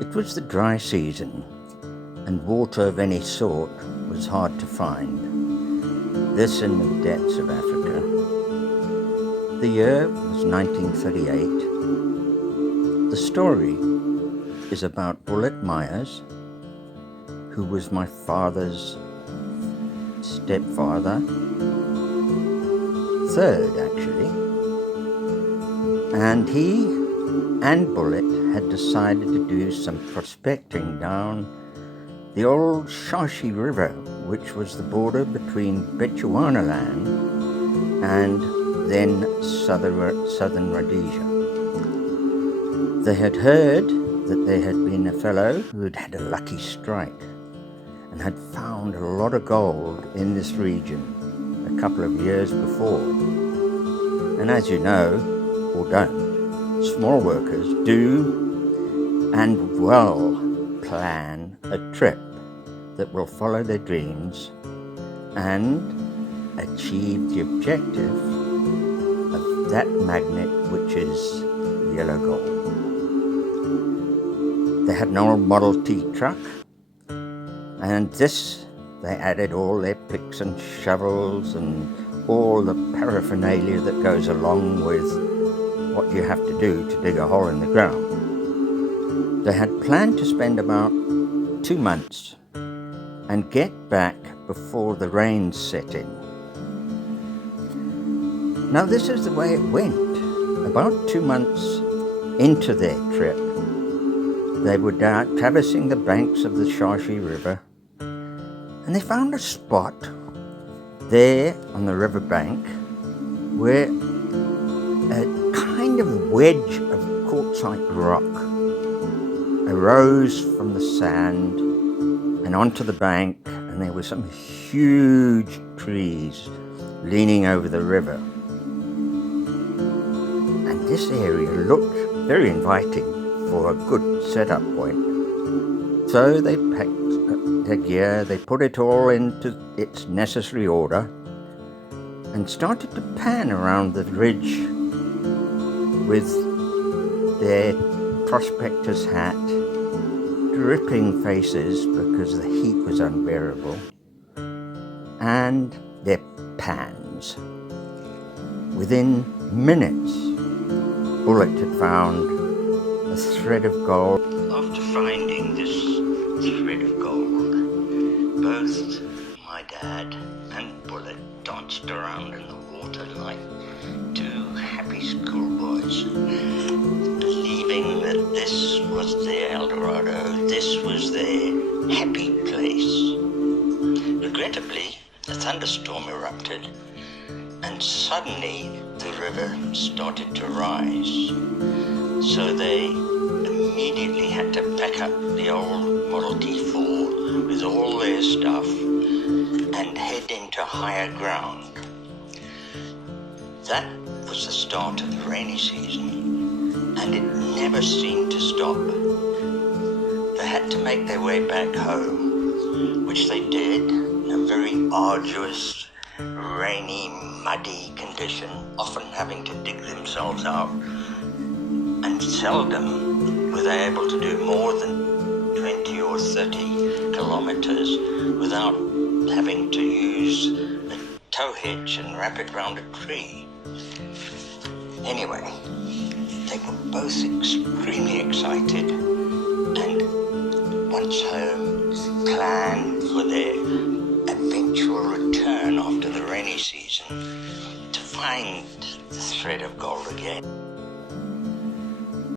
It was the dry season, and water of any sort was hard to find. This in the depths of Africa. The year was 1938. The story is about Bullet Myers, who was my father's stepfather, third actually, and he and Bullet had decided to do some prospecting down the old Sharshi River, which was the border between Bechuanaland and then southern Rhodesia. They had heard that there had been a fellow who had had a lucky strike and had found a lot of gold in this region a couple of years before. And as you know, or don't, small workers do and well plan a trip that will follow their dreams and achieve the objective of that magnet, which is yellow gold. They had an old Model T truck, and this they added all their picks and shovels and all the paraphernalia that goes along with what you have to do to dig a hole in the ground. They had planned to spend about 2 months and get back before the rains set in. Now this is the way it went. About 2 months into their trip, they were traversing the banks of the Sharshi River, and they found a spot there on the river bank where a kind of wedge of quartzite rock arose from the sand and onto the bank, and there were some huge trees leaning over the river. And this area looked very inviting for a good setup point. So they packed their gear, they put it all into its necessary order and started to pan around the ridge with their prospector's hat, dripping faces because the heat was unbearable, and their pans. Within minutes, Bullet had found a thread of gold. After finding this thread of gold, both my dad and Bullet danced around in the water like two happy schoolboys, believing that this was their El Dorado, this was their happy place. Regrettably, a thunderstorm erupted, and suddenly the river started to rise. So they immediately had to pack up the old Model T4 with all their stuff and head into higher ground. That was the start of the rainy season, and it never seemed to stop. They had to make their way back home, which they did in a very arduous, rainy, muddy condition, often having to dig themselves out, and seldom were they able to do more than 20 or 30 kilometers without having to use a tow hitch and wrap it round a tree. Anyway, they were both extremely excited, and once home, planned for their eventual return after the rainy season to find the thread of gold again.